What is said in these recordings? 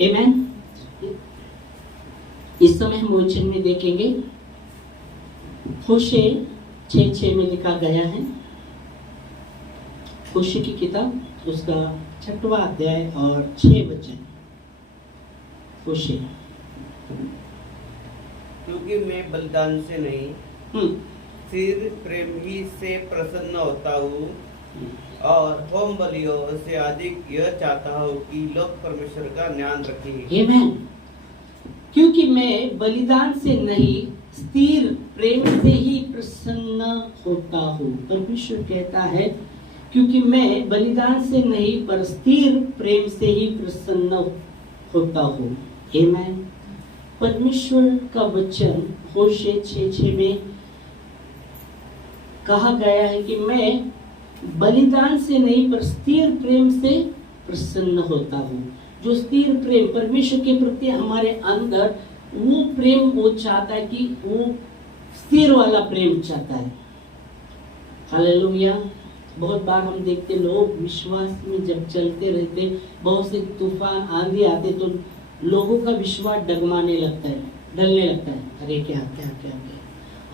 आमेन। इस समय हम वचन में देखेंगे, होशे 6:6 में लिखा गया है, होशे की किताब उसका 6वां अध्याय और 6 वचन। होशे, क्योंकि मैं बलिदान से नहीं सिर प्रेम ही से प्रसन्न होता हूँ, और होम बलियों से अधिक यह चाहता हूँ कि लोग परमेश्वर का ध्यान रखें। आमेन। क्योंकि मैं बलिदान से नहीं स्थिर प्रेम से ही प्रसन्न होता हूँ। परमेश्वर कहता है क्योंकि मैं बलिदान से नहीं पर स्थिर प्रेम से ही प्रसन्न होता हूँ। आमेन। परमेश्वर का वचन होशे 6:6 में कहा गया है कि मैं बलिदान से नहीं पर स्थिर प्रेम से प्रसन्न होता हूँ। जो स्थिर प्रेम परमेश्वर के प्रति हमारे अंदर, वो प्रेम वो चाहता है कि वो स्थिर वाला प्रेम चाहता है। हालेलुया। बहुत बार हम देखते लोग विश्वास में जब चलते रहते, बहुत से तूफान आंधी आते तो लोगों का विश्वास डगमाने लगता है, डलने लगता है। अरे क्या क्या क्या क्या,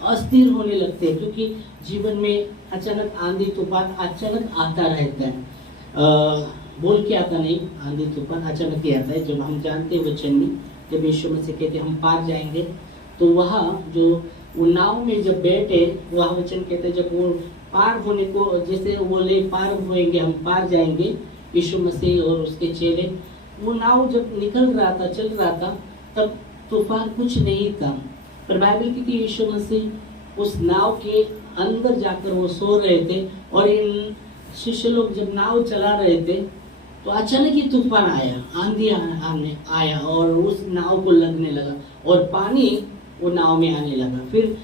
अस्थिर होने लगते हैं, क्योंकि जीवन में अचानक आंधी तूफान अचानक आता रहता है। बोल के आता नहीं, आंधी तूफान अचानक ही आता है। जब हम जानते हैं वचन में, जब यीशु मसीह कहते हम पार जाएंगे, तो वहाँ जो वो नाव में जब बैठे, वह वचन कहते जब वो पार होने को, जैसे वो ले पार होएंगे, हम पार जाएंगे, यीशु मसीह और उसके चेले, वो नाव जब निकल रहा था, चल रहा था, तब तूफान कुछ नहीं था। पर बाइबल की यीशु मसीह उस नाव के अंदर जाकर वो सो रहे थे, और इन शिष्य लोग जब नाव चला रहे थे तो अचानक ही तूफान आया, आंधी आया और उस नाव को लगने लगा और पानी वो नाव में आने लगा। फिर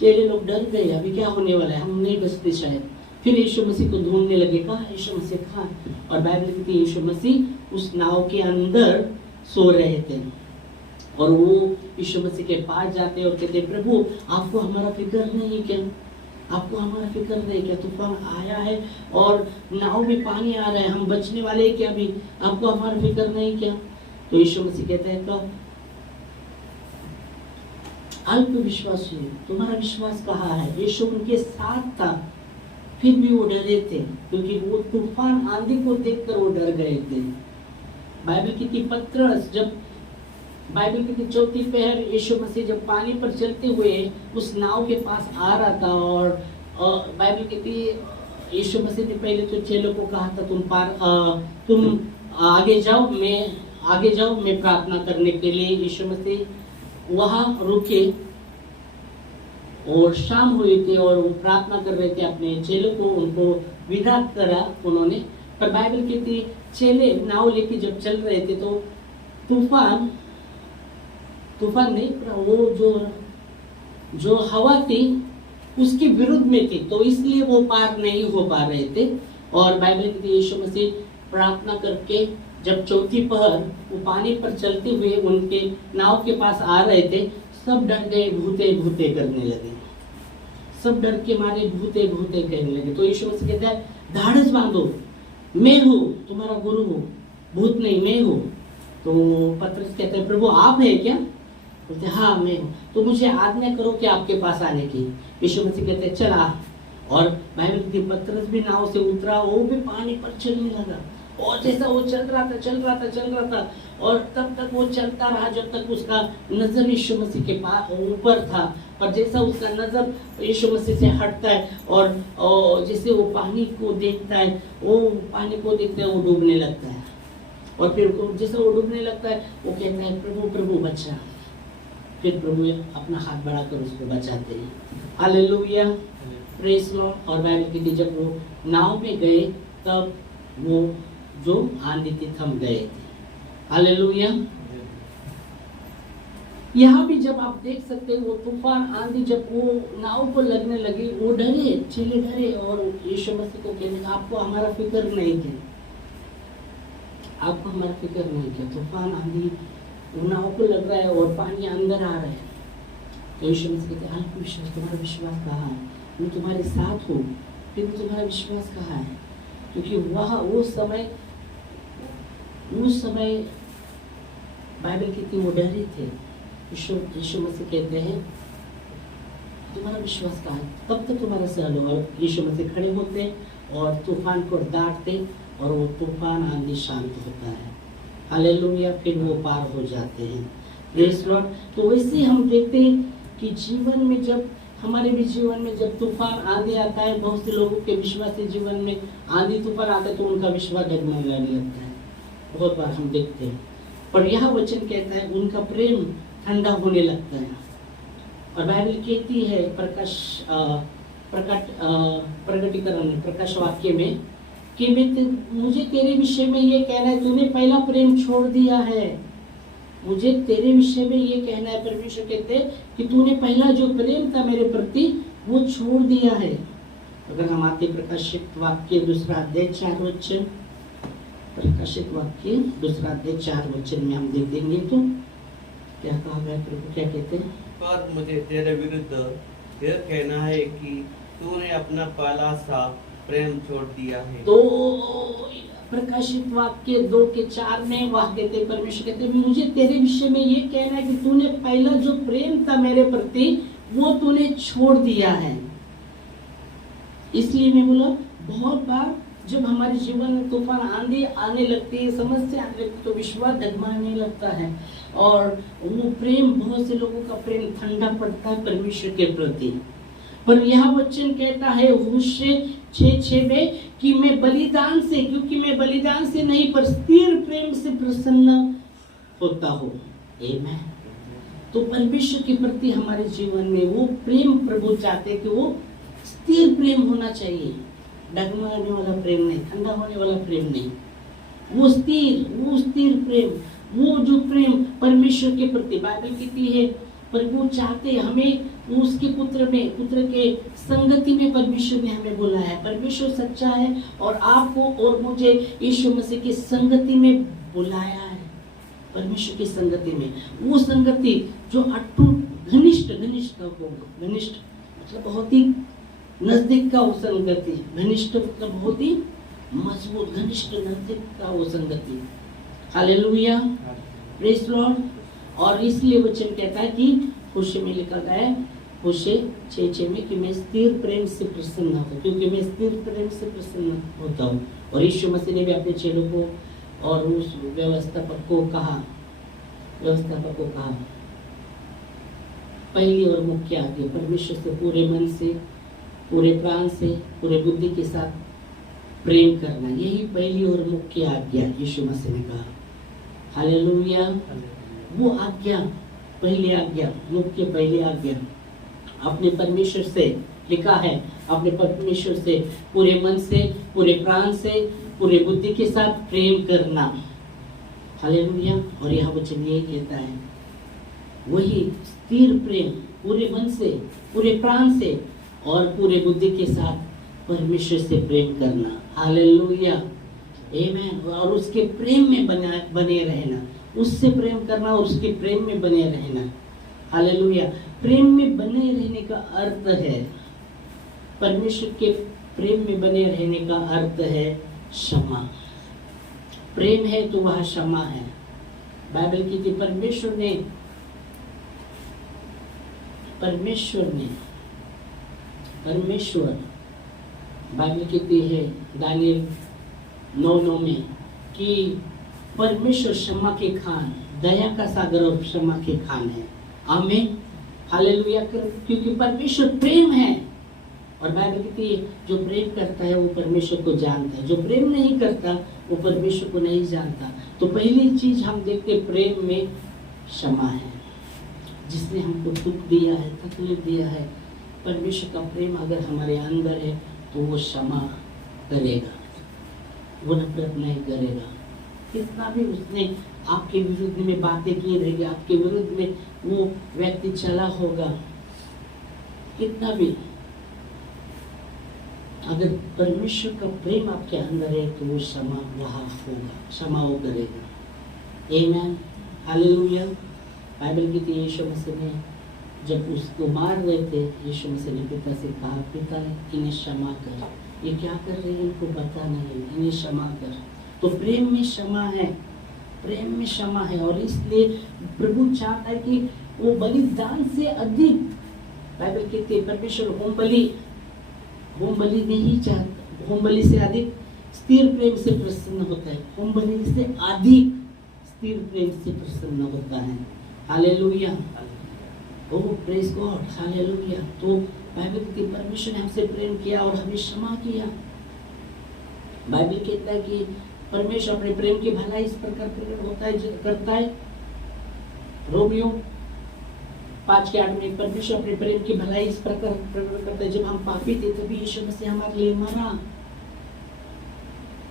चेले लोग डर गए, अभी क्या होने वाला है, हम नहीं बचते शायद। फिर यीशु मसीह को ढूंढने लगे, कहाँ यीशु मसीह, कहाँ? और बाइबल कहती है यीशु मसीह उस नाव के अंदर सो रहे थे, और वो यीशु मसीह के पास जाते और कहते प्रभु आपको हमारा फिक्र नहीं क्या? आपको हमारा फिक्र नहीं क्या? तूफान आया है और नाव में पानी आ रहा है, हम बचने वाले हैं क्या? भी आपको हमारा फिक्र नहीं क्या? तो यीशु मसीह कहते हैं कब? अल्प विश्वास है, तुम्हारा विश्वास कहाँ है? यीशु उनके साथ था, फिर भी वो डरे थे, क्योंकि वो तूफान आंधी को देखकर वो डर गए थे। बाइबल की पत्रस, जब बाइबल की 4थी पहर यीशु मसीह जब पानी पर चलते हुए उस नाव के पास आ रहा था, और बाइबल कहती यीशु मसीह ने पहले तो चेलों को कहा था तुम आगे जाओ, मैं प्रार्थना करने के लिए। यीशु मसीह वहाँ रुके और शाम हुई थी और वो प्रार्थना कर रहे थे, अपने चेलों को उनको विदा करा उन्होंने। पर बाइबल कहती चेले नाव लेके जब चल रहे थे तो तूफान नहीं, वो जो हवा थी उसके विरुद्ध में थी, तो इसलिए वो पार नहीं हो पा रहे थे। और बाइबल कहती यीशु मसीह प्रार्थना करके जब 4थी पहर वो पानी पर चलते हुए उनके नाव के पास आ रहे थे, सब डर गए, भूते भूते करने लगे, सब डर के मारे भूते भूते कहने लगे। तो यीशु मसीह कहता है धाड़स बांधो, मैं हूँ, तुम्हारा गुरु हूँ, भूत नहीं मैं हूँ। तो पतरस कहते हैं प्रभु आप है क्या? बोलते हाँ मैं हूँ। तो मुझे आज्ञा करो कि आपके पास आने की। यीशु मसीह कहते हैं चला, और बाइबल की पतरस भी नाव से उतरा, वो भी पानी पर चलने लगा, और जैसा वो चल रहा था, और तब तक वो चलता रहा जब तक उसका नजर यीशु मसीह के पास ऊपर था। पर जैसा उसका नजर यीशु मसीह से हटता है और जैसे वो पानी को देखता है, वो डूबने लगता है। और फिर जैसे वो डूबने लगता है, वो कहता है प्रभु प्रभु बचा। फिर प्रभु अपना हाथ बढ़ाकर उसको बचाते हैं। Hallelujah, praise Lord. और बाइबल की जब वो नाव में गए तब वो जो आंधी थी थम गए थे। हालेलुया। यहाँ भी जब आप देख सकते हैं वो तूफान आंधी जब वो नाव को लगने लगी, वो डरे, चेले डरे, और यीशु मसीह को कहने आपको हमारा फिक्र नहीं क्या? आपको हमारा फिक्र नहीं क्या? तूफान आंधी नाव को लग रहा है और पानी अंदर आ रहा है। तो यीशु मसीह कहते हैं विश्वास, तुम्हारा विश्वास कहाँ है? मैं तुम्हारे साथ हूँ, फिर भी तुम्हारा विश्वास कहाँ है? क्योंकि वह उस समय बाइबल कहती है वो डरे थे। यीशु मसीह कहते हैं तुम्हारा विश्वास कहाँ है, तब तक तुम्हारा सहल होगा। और यीशु मसीह खड़े होते और तूफान को डांटते और वो तूफान आंधी शांत होता है। हालेलुया। फिर वो पार हो जाते हैं। Praise Lord. तो वैसे हम देखते हैं कि जीवन में जब हमारे भी जीवन में जब तूफान आंधी आता है, बहुत से लोगों के विश्वासी जीवन में आंधी तूफान आता है तो उनका विश्वास डगमगाने लगता है। बहुत बार हम देखते हैं। पर यह वचन कहता है उनका प्रेम ठंडा होने लगता है। और बाइबल कहती है प्रकटीकरण में, प्रकाश वाक्य में कि मुझे तेरे विषय में ये कहना है तूने पहला प्रेम छोड़ दिया है। मुझे तेरे विषय में ये कहना है, परमेश्वर कहते हैं कि तूने पहला जो प्रेम था मेरे प्रति वो छोड़ दिया है। अगर हम आते प्रकाशित वाक्य 2 अध्याय 4 वचन, प्रकाशित वाक्य 2 अध्याय 4 वचन में हम देख देंगे तो क्या कहा गया, प्रभु क्या कहते हैं। पर मुझे तेरे विरुद्ध यह कहना है कि तूने अपना पहला सा प्रेम छोड़ दिया है। तो प्रकाशित वाक्य 2:4 में वह कहते, परमेश्वर कहते मुझे तेरे विषय में ये कहना है कि तूने पहला जो प्रेम था मेरे प्रति वो तूने छोड़ दिया है। इसलिए मैं बोला बहुत बार जब हमारे जीवन में तूफान आंधी आने लगती है, समस्या आने लगती है तो विश्वास डगमगाने लगता है और वो प्रेम, बहुत से लोगों का प्रेम ठंडा पड़ता है परमेश्वर के प्रति। पर यह वचन कहता है होशे 6:6 में कि मैं बलिदान से, क्योंकि मैं बलिदान से नहीं पर स्थिर प्रेम से प्रसन्न होता हूँ। आमीन। तो परमेश्वर के प्रति हमारे जीवन में वो प्रेम प्रभु चाहते हैं कि वो स्थिर प्रेम होना चाहिए, डगमगाने वाला प्रेम नहीं, ठंडा होने वाला प्रेम नहीं, वो स्थिर प्रेम, वो जो प्रेम परमेश्वर के प्रति बाइबल कहती है पर वो चाहते हमें उसके पुत्र के संगति में परमेश्वर ने हमें बुलाया है। परमेश्वर सच्चा है और आपको और मुझे यीशु मसीह की संगति में बुलाया है। परमेश्वर की संगति में, वो संगति जो अटूट घनिष्ठ मतलब बहुत ही नजदीक का वो संगति, घनिष्ठ मतलब बहुत ही मजबूत, घनिष्ठ नजदीक का वो संगति। Hallelujah, praise Lord. और इसलिए वचन कहता है कि होशे में लिखा गया है, होशे 6:6 में कि मैं स्थिर प्रेम से प्रसन्न होता हूँ, क्योंकि मैं स्थिर प्रेम से प्रसन्न होता हूँ। और यीशु मसीह ने भी अपने चेलों को और उस व्यवस्थापक को कहा, पहली और मुख्य आज्ञा परमेश्वर से पूरे मन से, पूरे प्राण से, पूरे बुद्धि के साथ प्रेम करना, यही पहली और मुख्य आज्ञा यीशु मसीह ने कहा। हालेलुया। वो आज्ञा, पहली आज्ञा, मुख्य पहली आज्ञा अपने परमेश्वर से लिखा है, अपने परमेश्वर से पूरे मन से, पूरे प्राण से, पूरे बुद्धि के साथ प्रेम करना। हालेलुया। और यह वचन यही कहता है, वही स्थिर प्रेम पूरे मन से, पूरे प्राण से और पूरे बुद्धि के साथ परमेश्वर से प्रेम करना। हालेलुया, आमीन। और उसके प्रेम में बने रहना, उससे प्रेम करना और उसके प्रेम में बने रहना। हालेलुया। प्रेम में बने रहने का अर्थ है, परमेश्वर के प्रेम में बने रहने का अर्थ है क्षमा। प्रेम है तो वह क्षमा है। बाइबल की थी परमेश्वर बाइबल कहती है दानियल 9:9 में कि परमेश्वर क्षमा के खान, दया का सागर और क्षमा के खान है। आमीन। हालेलुया। क्योंकि परमेश्वर प्रेम है और बाइबल कहती है जो प्रेम करता है वो परमेश्वर को जानता है, जो प्रेम नहीं करता वो परमेश्वर को नहीं जानता। तो पहली चीज हम देखते प्रेम में क्षमा है। जिसने हमको दुख दिया है, तकलीफ दिया है, परमेश्वर का प्रेम अगर हमारे अंदर है तो वो क्षमा करेगा, वो नफरत नहीं करेगा। कितना भी उसने आपके विरुद्ध में बातें की रहेगी, आपके विरुद्ध में वो व्यक्ति चला होगा, कितना भी, अगर परमेश्वर का प्रेम आपके अंदर है तो वो क्षमा वहाँ होगा, क्षमा वो करेगा। आमीन। हालेलुया। बाइबल की यीशु मसीह ने जब उसको मार रहे थे, यीशु मसीह ने पिता से कहा, पिता इन्हें क्षमा कर, ये क्या कर रहे हैं इनको पता नहीं, इन्हें क्षमा कर। तो प्रेम में क्षमा है। प्रेम में क्षमा है, और इसलिए प्रभु चाहता है कि वो बलिदान से अधिक, बाइबल कहती है परमेश्वर होम बलि नहीं चाहता, होम बलि से अधिक स्थिर प्रेम से प्रसन्न होता है, होम बलि से अधिक स्थिर प्रेम से प्रसन्न होता है। हालेलुया, ओह प्रेज गॉड, हालेलुया। तो बाइबल कहती है परमेश्वर ने हमसे प्रेम किया और हमें क्षमा किया। बाइबल कहता है कि परमेश्वर अपने प्रेम की भलाई इस प्रकार प्रकट होता है करता है, रोमियो 5:8 में परमेश्वर अपने प्रेम की भलाई इस प्रकार प्रकट करता है, जब हम पापी थे तभी यीशु मसीह हमारे लिए मरा।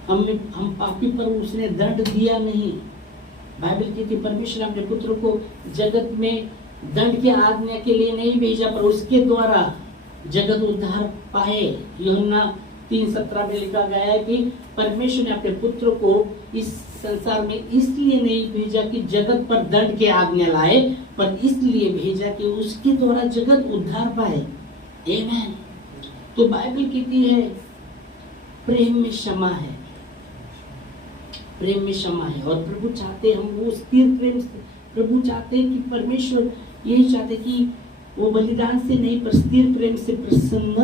हम पापी पर उसने दंड दिया नहीं। बाइबल कहती है परमेश्वर अपने पुत्र को जगत में दंड की आज्ञा के लिए नहीं भेजा, पर उसके द्वारा जगत उद्धार पाए। यूहन्ना 3:17 में लिखा गया है कि परमेश्वर ने अपने पुत्र को इस संसार में इसलिए नहीं भेजा कि जगत पर दंड के आज्ञा लाए, पर इसलिए भेजा कि उसके द्वारा जगत उद्धार पाए। आमेन। तो बाइबल कहती है प्रेम में क्षमा है, प्रेम में क्षमा है, और प्रभु चाहते हम वो स्थिर प्रेम से, प्रभु चाहते हैं कि परमेश्वर यही चाहते कि वो बलिदान से नहीं पर स्थिर प्रेम से प्रसन्न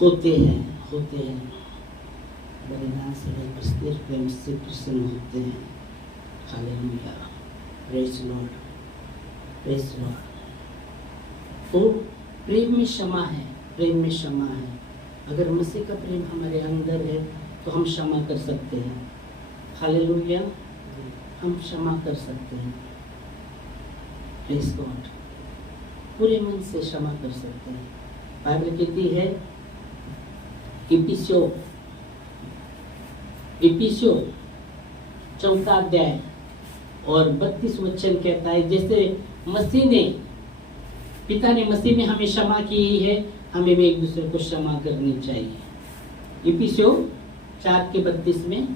होते हैं, बलिदान से नहीं पर स्थिर प्रेम से प्रसन्न होते हैं। Hallelujah, praise Lord, praise Lord. तो प्रेम में क्षमा है, प्रेम में क्षमा है। अगर मसीह का प्रेम हमारे अंदर है तो हम क्षमा कर सकते हैं। हालेलुया, हम क्षमा कर सकते हैं। प्रेज गॉड, पूरे मन से क्षमा कर सकते हैं। बाइबल कहती है इफिसियों 4 अध्याय और 32 वचन कहता है, जैसे मसीह ने, पिता ने मसीह में हमें क्षमा की है, हमें भी एक दूसरे को क्षमा करनी चाहिए। इफिसियों 4:32 में,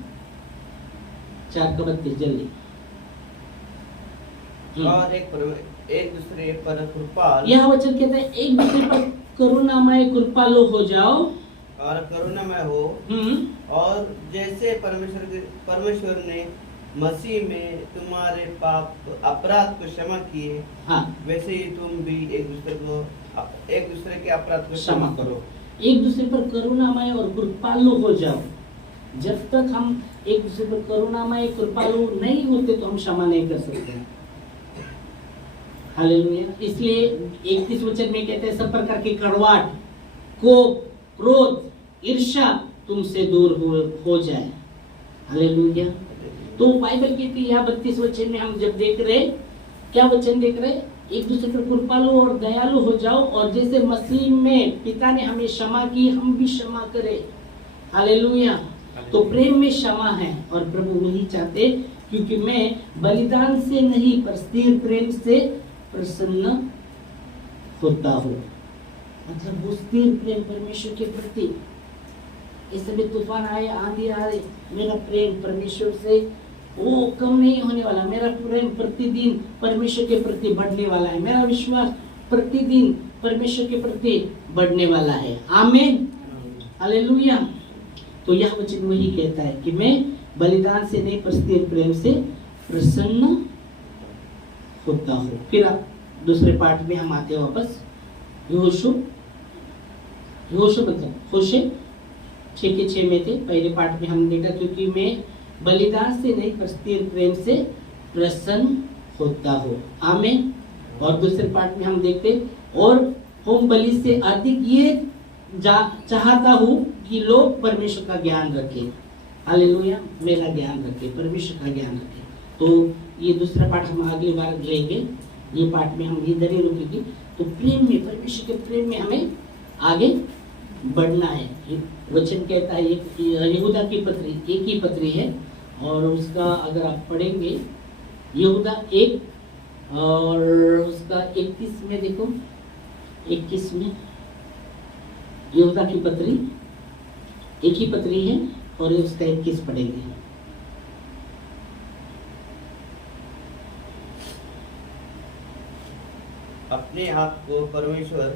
4:32 जल्दी। और एक दूसरे पर कृपाल, यह वचन कहता है एक दूसरे पर करुणामय कृपालु हो जाओ और करुणामय हो, और जैसे परमेश्वर ने मसीह में तुम्हारे पाप अपराध को क्षमा किए, हाँ, वैसे ही तुम भी एक दूसरे के अपराध को क्षमा करो। एक दूसरे पर करुणामय और कृपालु हो जाओ। जब तक हम एक दूसरे पर करुणामय कृपालु नहीं होते तो हम क्षमा नहीं कर सकते। हालेलुया। इसलिए 31 वचन में कहते हैं सब प्रकार की कड़वाहट, कोप, क्रोध, ईर्ष्या तुमसे दूर हो जाए। हालेलुया। तो बाइबल कहती है 32 वचन में हम जब देख रहे, क्या वचन देख रहे, एक दूसरे पर कृपालु और दयालु हो जाओ, और जैसे मसीह में पिता ने हमें क्षमा की हम भी क्षमा करें। हालेलुया। तो प्रेम में क्षमा है, और प्रभु वही चाहते, क्योंकि मैं बलिदान से नहीं पर स्थिर प्रेम से प्रसन्न होता हूँ। मतलब वो स्थिर प्रेम परमेश्वर के प्रति, इस समय तूफान आए, आंधी आए, मेरा प्रेम परमेश्वर से वो कम नहीं होने वाला। मेरा प्रेम प्रतिदिन परमेश्वर के प्रति बढ़ने वाला है। मेरा विश्वास प्रतिदिन परमेश्वर के प्रति बढ़ने वाला है। आमीन, हालेलुया। तो यह वचन वही कहता है कि मैं बलिदान से नहीं पर स्थिर प्रेम से प्रसन्न होता हूँ। फिर आप दूसरे पार्ट में हम आते हैं वापस। यहोशू मतलब होशे 6:6 में थे। पहले पार्ट में हमने देखा क्योंकि मैं बलिदान से नहीं पर स्थिर प्रेम से प्रसन्न होता हूँ। आमीन। और दूसरे पार्ट में हम देखते, और होम बलि से अधिक ये चाहता हूँ कि लोग परमेश्वर का ज्ञान रखें। हालेलुया, मेरा ज्ञान रखें, परमेश्वर का ज्ञान रखें। तो ये दूसरा पार्ट हम अगली बार लेंगे। ये पार्ट में हम इधर ही रुकेंगे। तो प्रेम में, परमेश्वर के प्रेम में हमें आगे बढ़ना है। वचन कहता है, यहूदा की पत्री, एक ही पत्री है, और उसका अगर आप पढ़ेंगे यहूदा 1 और उसका 31 में देखो, 21 में यहूदा की पत्री, एक ही पत्री है, और उसका 21 पढ़ेंगे। अपने आप को परमेश्वर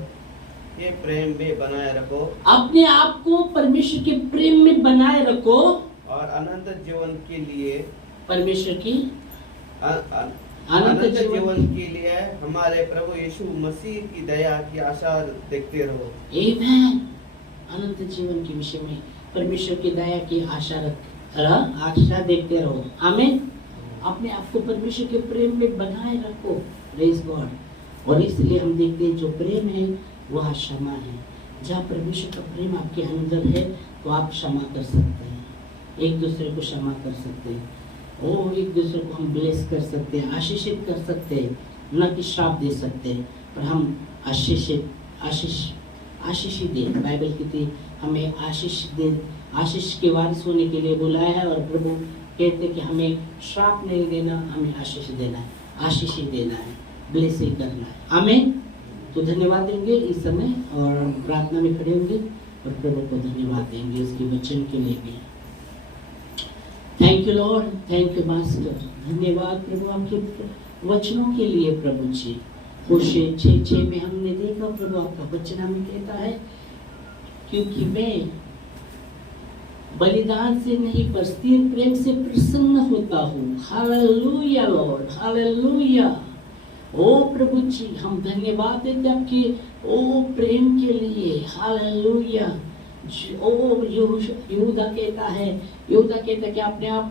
के प्रेम में बनाए रखो, अपने आप को परमेश्वर के प्रेम में बनाए रखो, और अनंत जीवन के लिए परमेश्वर की अनंत जीवन के लिए हमारे प्रभु यीशु मसीह की दया की आशा देखते रहो। आमेन। अनंत जीवन के विषय में परमेश्वर की दया की आशा देखते रहो। आमीन। अपने आप को परमेश्वर के प्रेम में बनाए रखो। Praise God. और इसलिए हम देखते हैं जो प्रेम है वह क्षमा है। जहाँ परमेश्वर का प्रेम आपके अंदर है तो आप क्षमा कर सकते हैं, एक दूसरे को क्षमा कर सकते हैं, और एक दूसरे को हम ब्लेस कर सकते हैं, आशीषित कर सकते हैं, न कि श्राप दे सकते हैं, पर हम आशीष दे। बाइबल कहती हमें आशीष के वारिस होने के लिए बुलाया है, और प्रभु कहते कि हमें श्राप नहीं देना, हमें आशीष देना है, आशीष ही देना है, ब्लेसिंग करना है। आमीन। तो धन्यवाद देंगे इस समय और प्रार्थना में खड़े होंगे और प्रभु को धन्यवाद देंगे उसके वचन के लिए भी। Thank you Lord, thank you master. धन्यवाद प्रभु आपके वचनों के लिए। प्रभु जी होशे 6:6 में हमने देखा प्रभु आपका वचन हमें कहता है क्योंकि मैं बलिदान से नहीं पर स्थिर प्रेम से प्रसन्न होता हूँ। Hallelujah lord, hallelujah. ओ प्रभु जी हम धन्यवाद देते आपके ओ प्रेम के लिए। हालेलुया। ओ यहूदा कहता है कि आपने आप